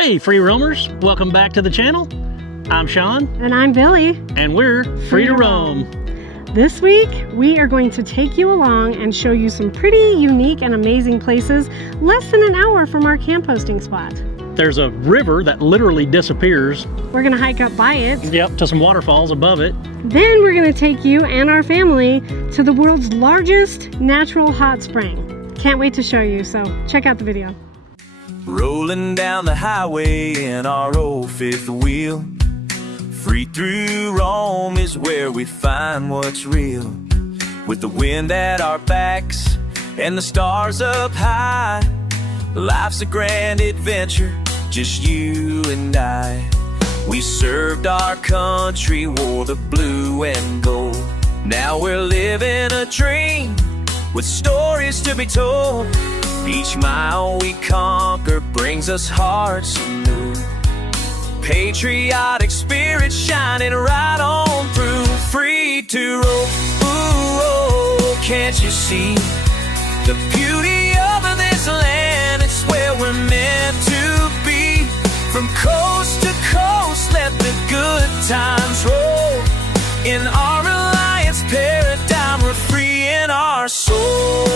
Hey free roamers, welcome back to the channel. I'm Sean. And I'm Billy. And we're free to roam. This week, we are going to take you along and show you some pretty unique and amazing places less than an hour from our camp hosting spot. There's a river that literally disappears. We're gonna hike up by it. Yep, to some waterfalls above it. Then we're gonna take you and our family to the world's largest natural hot spring. Can't wait to show you, so check out the video. Rolling down the highway in our old fifth wheel. Free through Rome is where we find what's real. With the wind at our backs and the stars up high, life's a grand adventure, just you and I. We served our country, wore the blue and gold. Now we're living a dream with stories to be told. Each mile we conquer brings us hearts anew. Patriotic spirit shining right on through. Free to roam, ooh, oh, can't you see the beauty of this land? It's where we're meant to be. From coast to coast, let the good times roll. In our Alliance paradigm, we're free in our soul.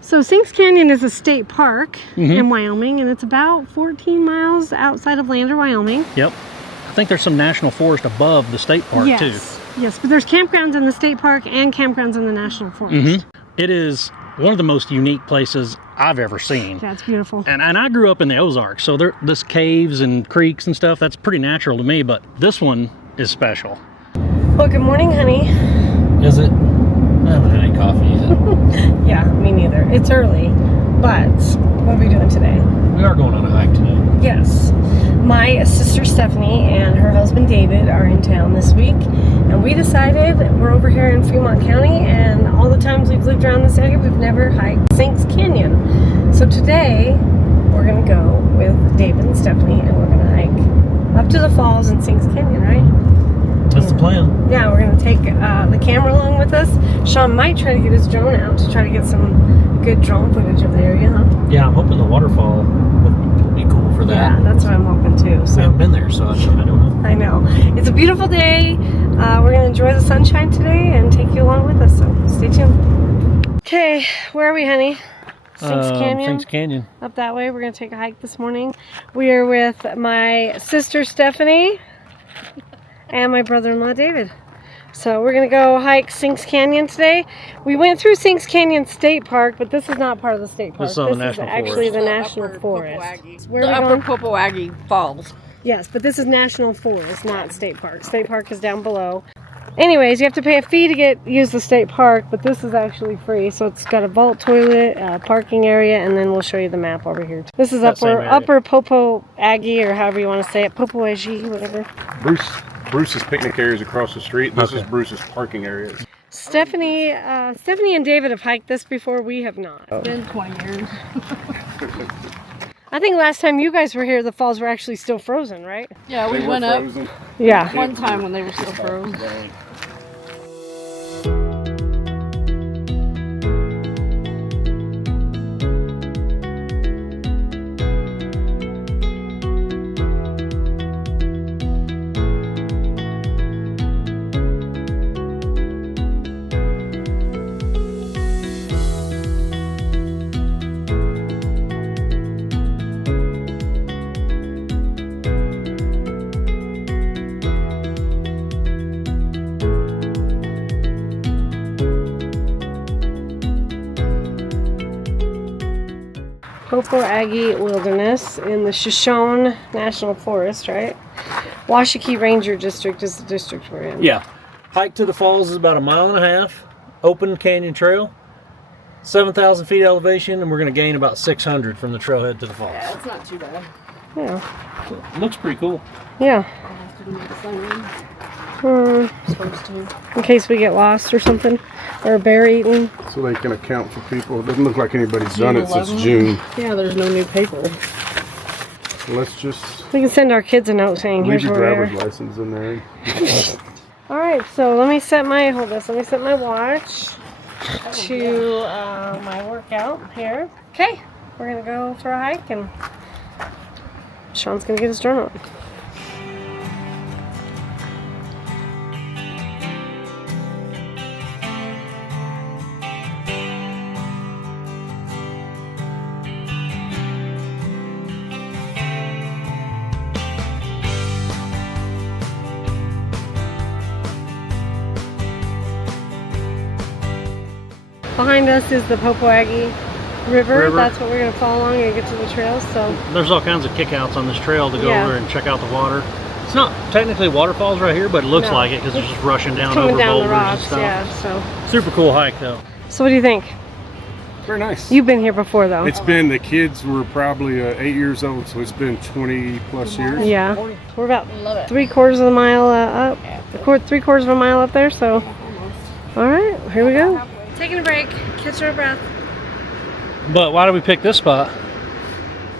So Sinks Canyon is a state park in Wyoming, and it's about 14 miles outside of Lander, Wyoming. Yep. I think there's some national forest above the state park too. Yes, but there's campgrounds in the state park and campgrounds in the national forest. It is one of the most unique places I've ever seen. Yeah, it's beautiful. And I grew up in the Ozarks, so there's caves and creeks and stuff. That's pretty natural to me, but this one is special. Well, good morning, honey. Is it? I haven't had any coffee yet. Yeah, me neither. It's early, but what are we doing today? We are going on a hike today. Yes. My sister Stephanie and her husband David are in town this week, and we decided we're over here in Fremont County, and all the times we've lived around this area, we've never hiked Sinks Canyon. So today, we're going to go with David and Stephanie, and we're going to hike up to the falls in Sinks Canyon, right? That's the plan. Yeah, we're going to take the camera along with us. Sean might try to get his drone out to try to get some good drone footage of the area, huh? Yeah, I'm hoping the waterfall would be cool for that. Yeah, that's what I'm hoping too. So. I haven't been there, so I don't know. I know. It's a beautiful day. We're going to enjoy the sunshine today and take you along with us, so stay tuned. Okay, where are we, honey? Sinks Canyon. Sinks Canyon. Up that way. We're going to take a hike this morning. We are with my sister Stephanie and my brother-in-law David. So we're going to go hike Sinks Canyon today. We went through Sinks Canyon State Park, but this is not part of the state park. This is actually the national forest. Where the are we Upper going? Popoaggie Falls. Yes, but this is national forest, not state park. State park is down below. Anyways, you have to pay a fee to use the state park, but this is actually free. So it's got a vault toilet, a parking area, and then we'll show you the map over here. This is upper Popoaggie, or however you want to say it, Popoaggie, whatever. Bruce's picnic area is across the street. This is Bruce's parking area. Stephanie and David have hiked this before. We have not. It's been 20 years. I think last time you guys were here, the falls were actually still frozen, right? Yeah, we went up Yeah. one time when they were still frozen. Popoaggie Wilderness in the Shoshone National Forest, right? Washakie Ranger District is the district we're in. Yeah. Hike to the falls is about 1.5 miles. Open canyon trail. 7,000 feet elevation, and we're going to gain about 600 from the trailhead to the falls. Yeah, it's not too bad. Yeah. So, it looks pretty cool. Yeah. Supposed to. In case we get lost or something, or bear eaten. So they can account for people. It doesn't look like anybody's done it since June. Yeah, there's no new paper. Let's just We can send our kids a note saying, leave here's your where driver's we are. license in there. All right, so let me set my, hold this, let me set my watch. to my workout here. Okay, we're gonna go for a hike and Sean's gonna get his journal on. Behind us is the Popoaggie River. That's what we're going to follow along and get to the trails. So there's all kinds of kickouts on this trail to go Yeah. over and check out the water. It's not technically waterfalls right here, but it looks No. like it because it's just rushing down coming over down boulders the rocks, and stuff. yeah. So Super cool hike though. what do you think? Very nice. You've been here before though. It's been, the kids were probably 8 years old, so it's been 20 plus years. Yeah, we're about Love it. 3/4 of a mile up. 3/4 of a mile up there. So all right, here we go. Taking a break, catching our breath. But why did we pick this spot?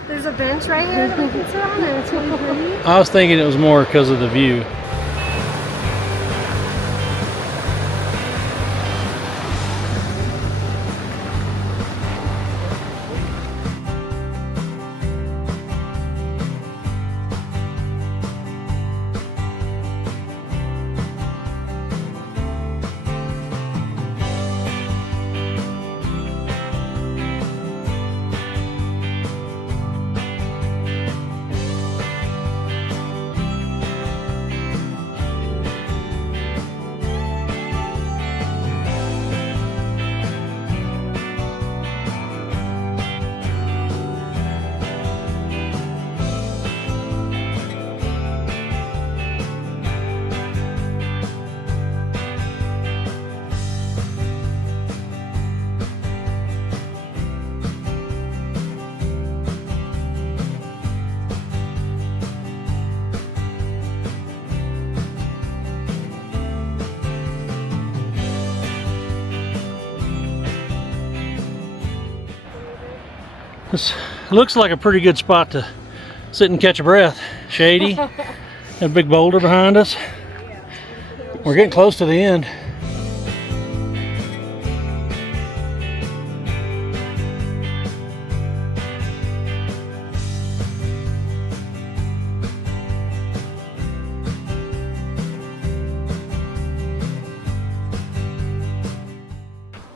There's a bench right here that we can sit on, and it's really pretty. I was thinking it was more because of the view. This looks like a pretty good spot to sit and catch a breath. Shady, got a big boulder behind us. We're getting close to the end.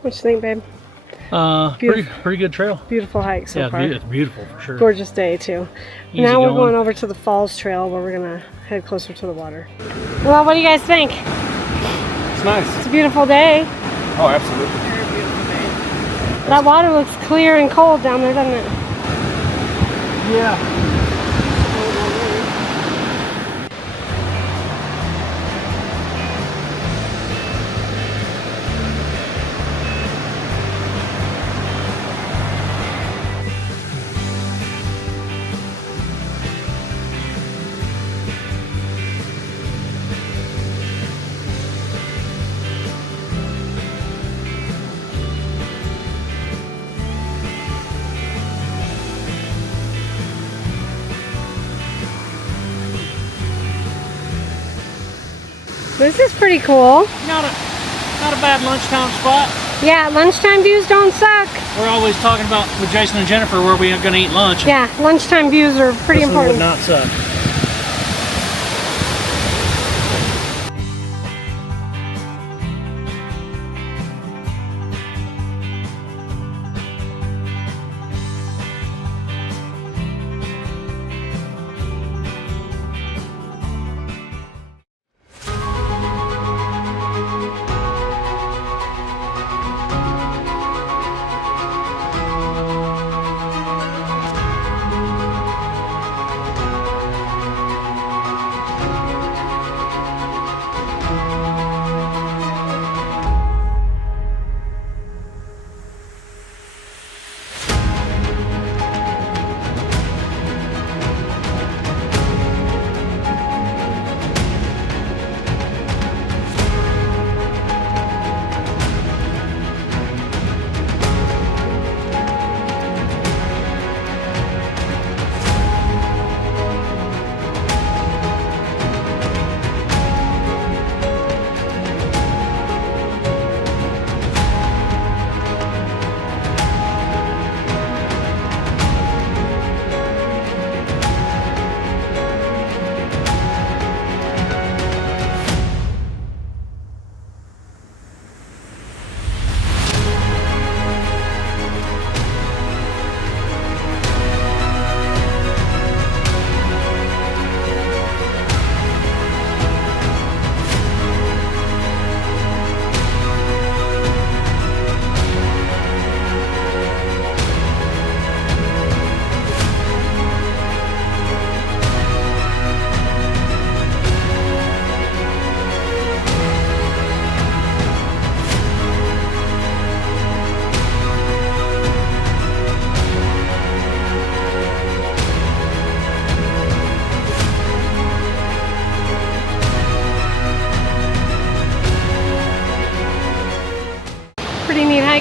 What you think, babe? Pretty good trail. Beautiful hike so Yeah, far. it's beautiful for sure. Gorgeous day too. Easy Now we're going. going over to the Falls Trail where we're gonna head closer to the water. Well, what do you guys think? It's nice. It's a beautiful day. Oh, absolutely. That water looks clear and cold down there, doesn't it? Yeah. This is pretty cool. Not a bad lunchtime spot. Yeah, lunchtime views don't suck. We're always talking about with Jason and Jennifer where we are going to eat lunch. Yeah, lunchtime views are pretty This one would important. not suck.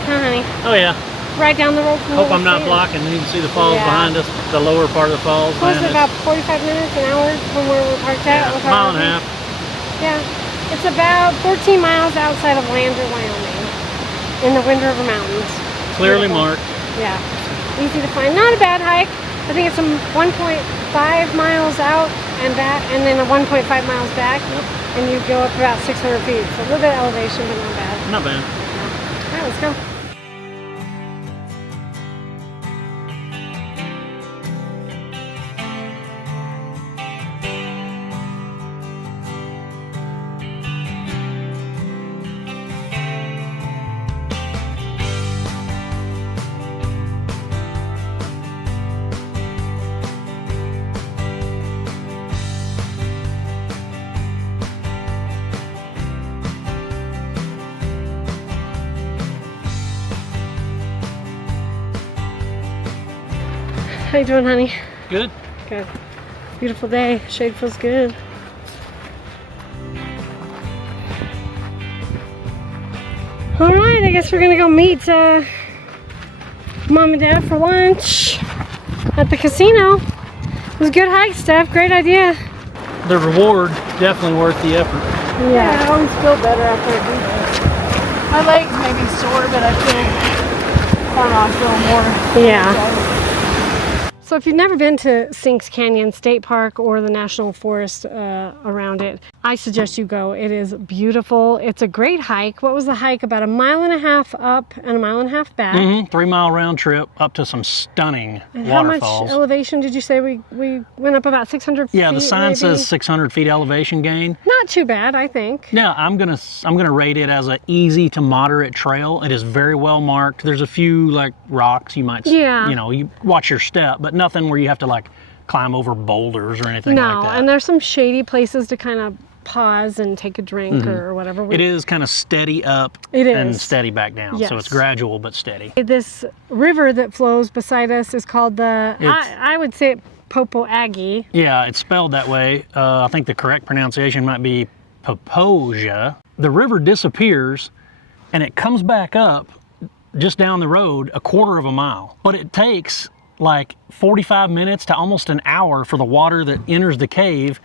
hike, huh, honey? Oh yeah. Right down the road from Hope where I'm we're not staying. blocking. You can see the falls Yeah. behind us, the lower part of the falls. Was Man, it about 45 minutes, an hour from where we're parked at? yeah, with a our mile and a RV? half. Yeah. It's about 14 miles outside of Lander, Wyoming, in the Wind River Mountains. Clearly Beautiful. marked. Yeah. Easy to find. Not a bad hike. I think it's some 1.5 miles out and back, and then a 1.5 miles back. Yep. And you go up about 600 feet. So a little bit of elevation, but not bad. Not bad. All right, let's go. How you doing, honey? Good. Good. Beautiful day. Shade feels good. All right, I guess we're gonna go meet Mom and Dad for lunch at the casino. It was a good hike, Steph. Great idea. The reward definitely worth the effort. Yeah, I always feel better after I do that. My legs may be sore, but I don't know, I feel more. Yeah. So if you've never been to Sinks Canyon State Park or the National Forest around it, I suggest you go. It is beautiful. It's a great hike. What was the hike? About 1.5 miles up and 1.5 miles back. 3 mile round trip up to some stunning And how much waterfalls. elevation did you say we went up? About 600 feet? Yeah, the sign maybe? says 600 feet elevation gain. Not too bad, I think. Yeah, I'm gonna rate it as an easy to moderate trail. It is very well marked. There's a few like rocks you might, Yeah. you know, you watch your step, but nothing where you have to like climb over boulders or anything No, like that. and there's some shady places to kind of pause and take a drink or whatever. It is kind of steady up It and is. steady back down. So it's Yes. gradual but steady. This river that flows beside us is called the, It's- I would say Popo Aggie. Yeah, it's spelled that way. I think the correct pronunciation might be Poposia. The river disappears and it comes back up just down the road 1/4 mile. But it takes like 45 minutes to almost an hour for the water that enters the cave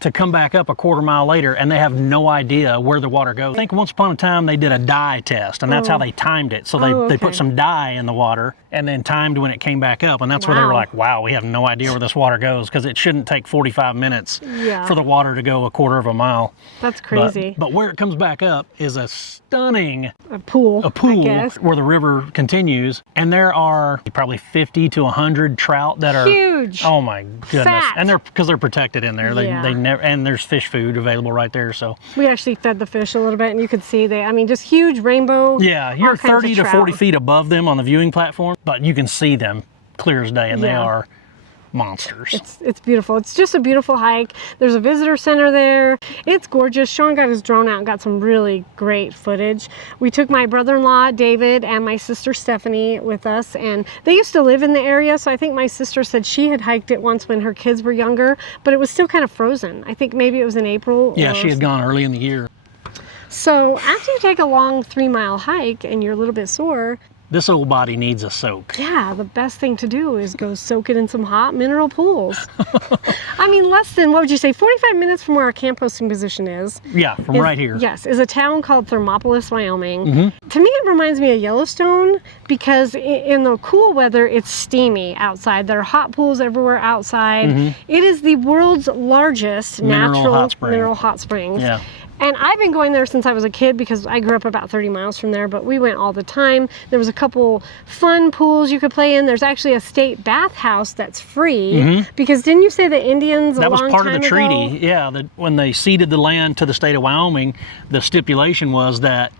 to come back up 1/4 mile later, and they have no idea where the water goes. I think once upon a time they did a dye test, and that's how they timed it. So they put some dye in the water and then timed when it came back up, and that's where they were Wow. like, wow, we have no idea where this water goes, because it shouldn't take 45 minutes Yeah. for the water to go 1/4 mile. That's But- crazy. But where it comes back up is a stunning a pool, I pool guess. where the river continues, and there are probably 50 to 100 trout that are Huge. Oh my goodness! Fat. And they're protected in there. Yeah. They never, and there's fish food available right there. So We actually fed the fish a little bit, and you could see I mean, just huge rainbow. yeah, all you're kinds of 30 to 40 trout. feet above them on the viewing platform, but you can see them clear as day, and they Yeah. are monsters. It's beautiful. It's just a beautiful hike. There's a visitor center there. It's gorgeous. Sean got his drone out and got some really great footage. We took my brother-in-law, David, and my sister, Stephanie, with us, and they used to live in the area, so I think my sister said she had hiked it once when her kids were younger, but it was still kind of frozen. I think maybe it was in April. Yeah, or she had gone early in the year. So after you take a long 3-mile hike and you're a little bit sore, This old body needs a soak. yeah, the best thing to do is go soak it in some hot mineral pools. I mean, less than, what would you say, 45 minutes from where our camp hosting position is. Yeah, from is- right here. Yes, is a town called Thermopolis, Wyoming. Mm-hmm. To me, it reminds me of Yellowstone because in the cool weather, it's steamy outside. There are hot pools everywhere outside. It is the world's largest Mm-hmm. Mineral natural hot spring. mineral hot springs. Yeah. And I've been going there since I was a kid because I grew up about 30 miles from there, but we went all the time. There was a couple fun pools you could play in. There's actually a state bathhouse that's free because didn't you say the Indians That a was long part of time the treaty. ago? Yeah, that when they ceded the land to the state of Wyoming, the stipulation was that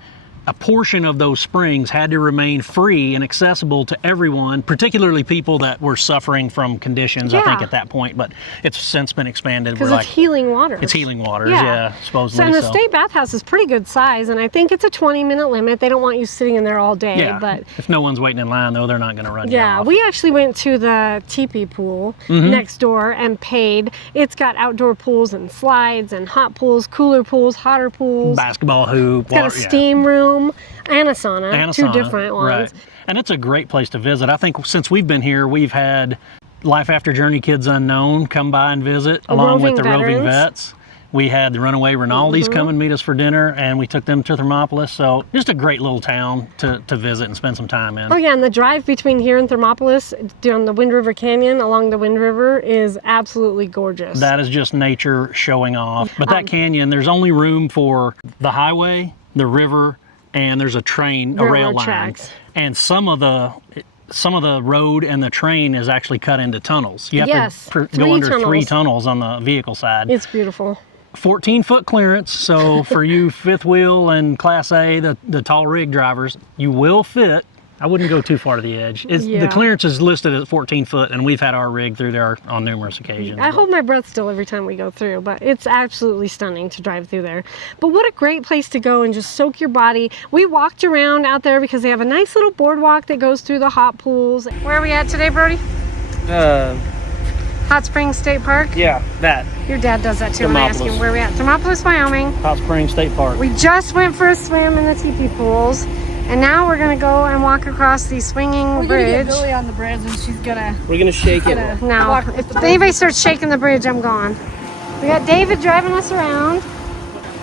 a portion of those springs had to remain free and accessible to everyone, particularly people that were suffering from conditions, I think, Yeah. at that point. But it's since been expanded. Because We're it's healing water. it's healing waters, yeah, So, supposedly. and the so. state bathhouse is pretty good size, and I think it's a 20-minute limit. They don't want you sitting in there all day, Yeah, but if no one's waiting in line, though, they're not going to run you yeah, off. we actually went to the teepee pool next door and paid. It's got outdoor pools and slides and hot pools, cooler pools, hotter pools. Basketball hoop. It's got a water- yeah. steam room. home and a sauna, And a two sauna, different ones. Right. And it's a great place to visit. I think since we've been here, we've had Life After Journey Kids Unknown come by and visit, along with the roving vets. We had the Runaway Rinaldi's come and meet us for dinner, and we took them to Thermopolis. So just a great little town to visit and spend some time in. Oh yeah, and the drive between here and Thermopolis down the Wind River Canyon along the Wind River is absolutely gorgeous. That is just nature showing off. But that canyon, there's only room for the highway, the river, and there's a rail line. Tracks. And some of the road and the train is actually cut into tunnels. You have to go under 3 tunnels on the vehicle side. It's beautiful. 14-foot clearance, so for you fifth wheel and Class A, the tall rig drivers, you will fit. I wouldn't go too far to the edge. The clearance is listed at 14 foot, and we've had our rig through there on numerous occasions. I hold my breath still every time we go through, but it's absolutely stunning to drive through there. But what a great place to go and just soak your body. We walked around out there because they have a nice little boardwalk that goes through the hot pools. Where are we at today, Brody? Hot Springs State Park? Yeah, that. Your dad does that too when I ask him where we at. Thermopolis, Wyoming. Hot Springs State Park. We just went for a swim in the teepee pools, and now we're gonna go and walk across the swinging bridge. We're gonna get Billy on the bridge, and she's gonna. We're gonna shake it. Now, if anybody starts shaking the bridge, I'm gone. We got David driving us around.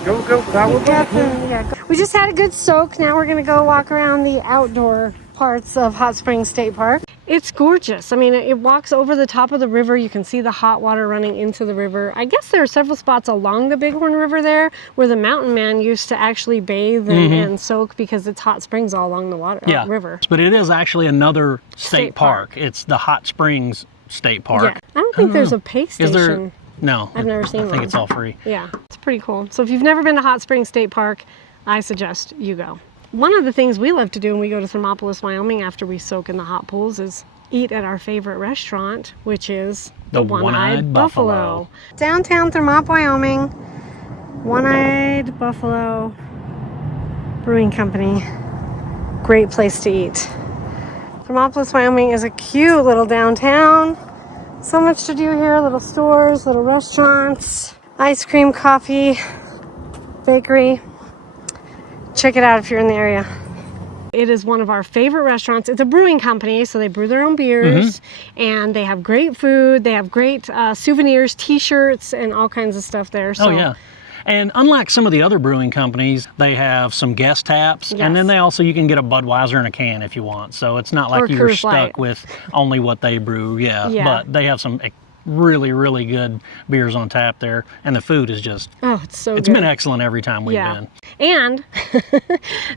Go, go. We just had a good soak. Now we're gonna go walk around the outdoor parts of Hot Springs State Park. It's gorgeous. I mean, it walks over the top of the river. You can see the hot water running into the river. I guess there are several spots along the Bighorn River there where the mountain man used to actually bathe and soak because it's hot springs all along the river. But it is actually another state park. It's the Hot Springs State Park. Yeah. I don't think there's a pay station. Is there? No. I've never seen one. I think it's all free. Yeah, it's pretty cool. So if you've never been to Hot Springs State Park, I suggest you go. One of the things we love to do when we go to Thermopolis, Wyoming after we soak in the hot pools is eat at our favorite restaurant, which is the One-Eyed Buffalo. Downtown Thermop, Wyoming, One-Eyed Buffalo Brewing Company. Great place to eat. Thermopolis, Wyoming is a cute little downtown. So much to do here, little stores, little restaurants, ice cream, coffee, bakery. Check it out if you're in the area. It is one of our favorite restaurants. It's a brewing company, so they brew their own beers, and they have great food. They have great souvenirs, t-shirts, and all kinds of stuff there. So. Oh, yeah. And unlike some of the other brewing companies, they have some guest taps, and then you can get a Budweiser in a can if you want. So it's not like you're stuck with only what they brew. Yeah, but they have some really, really good beers on tap there, and the food is just, it's been excellent every time we've been. And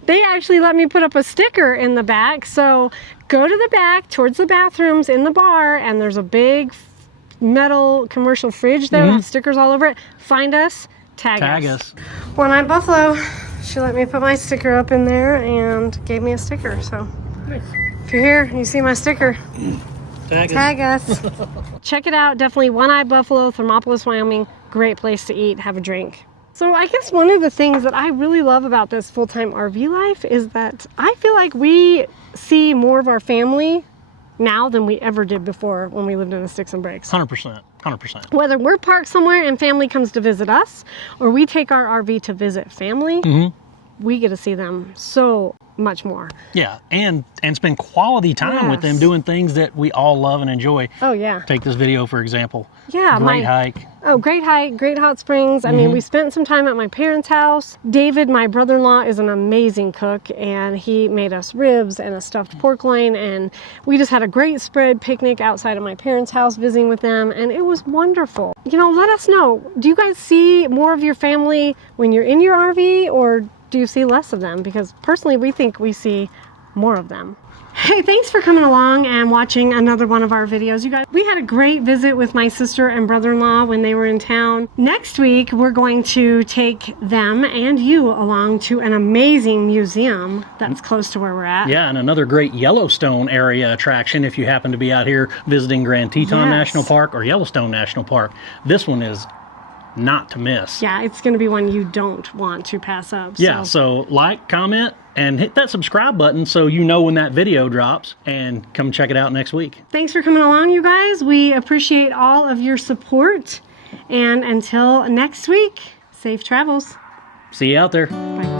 they actually let me put up a sticker in the back, so go to the back towards the bathrooms in the bar, and there's a big metal commercial fridge there with stickers all over it. Find us, tag us. One-Eyed Buffalo, she let me put my sticker up in there and gave me a sticker, so if you're here and you see my sticker, tag us. Check it out. Definitely One-Eyed Buffalo, Thermopolis, Wyoming. Great place to eat, have a drink. So I guess one of the things that I really love about this full-time RV life is that I feel like we see more of our family now than we ever did before when we lived in the sticks and bricks. 100%. 100%. Whether we're parked somewhere and family comes to visit us, or we take our RV to visit family, we get to see them so much more. Yeah, and spend quality time with them doing things that we all love and enjoy. Oh yeah. Take this video for example. Yeah, great hike. Oh, great hike, great hot springs. I mean, we spent some time at my parents' house. David, my brother-in-law, is an amazing cook, and he made us ribs and a stuffed pork loin, and we just had a great spread picnic outside of my parents' house visiting with them, and it was wonderful. You know, let us know. Do you guys see more of your family when you're in your RV, or do you see less of them? Because personally, we think we see more of them. Hey, thanks for coming along and watching another one of our videos. You guys, we had a great visit with my sister and brother-in-law when they were in town. Next week, we're going to take them and you along to an amazing museum that's close to where we're at. Yeah, and another great Yellowstone area attraction if you happen to be out here visiting Grand Teton National Park or Yellowstone National Park. This one is not to miss. Yeah, it's going to be one you don't want to pass up. Yeah, so like, comment, and hit that subscribe button so you know when that video drops, and come check it out next week. Thanks for coming along, you guys. We appreciate all of your support. And until next week, safe travels. See you out there. Bye.